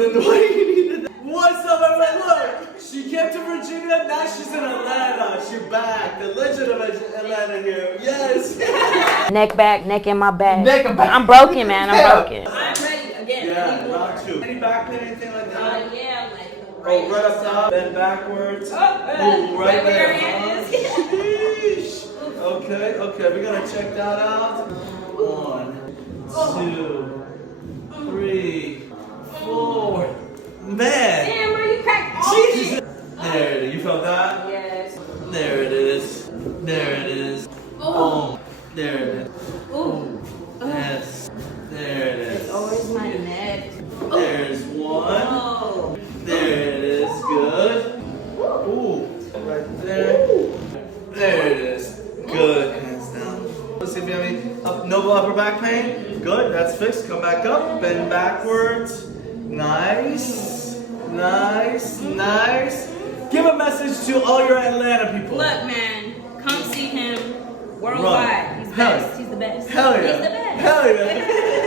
then why do you need that? What's up, everybody? Look, she came to Virginia, now she's in Atlanta. She's back. The legend of Atlanta here. Yes. Neck back, neck in my back. Neck and back. I'm broken, man. I'm broken. I'm ready again. Yeah, round two. Any back pain, anything like that? Yeah, like Oh, right up top, then backwards. Ooh, right where there. your hand is. Sheesh. Okay, we're gonna check that out. 1, 2, 3, 4. Man. Damn, bro, you cracked all Jesus. shit. There it is. You felt that? Yes. There it is. There it is. Oh. There it is. Ooh. Yes. There it is. It's always my neck. There's one. Oh. There it is. Good. Ooh. Right there. There it is. Good. Hands down. Let's see if you have any no upper back pain. Good. That's fixed. Come back up. Bend backwards. Nice. Nice. Nice. Give a message to all your Atlanta people. Look, man, come see him worldwide. He's Hell best. yeah. He's the best. Hell yeah. He's the best. Hell yeah.